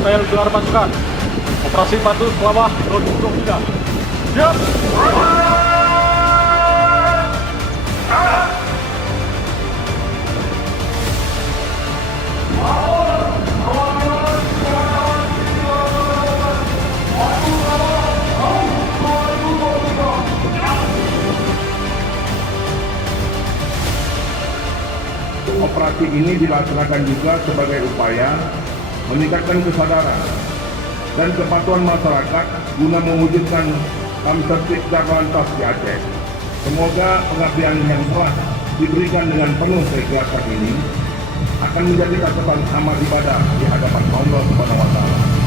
apel gelar pasukan Operasi Batu Kelawah 2023. Siap. Operasi ini dilaksanakan juga sebagai upaya meningkatkan kesadaran dan kepatuhan masyarakat guna mewujudkan Kamtipmas Lantas di Aceh. Semoga pengabdian yang telah diberikan dengan penuh keikhlasan ini akan menjadi catatan amal ibadah di hadapan Allah Subhanahu wa Ta'ala.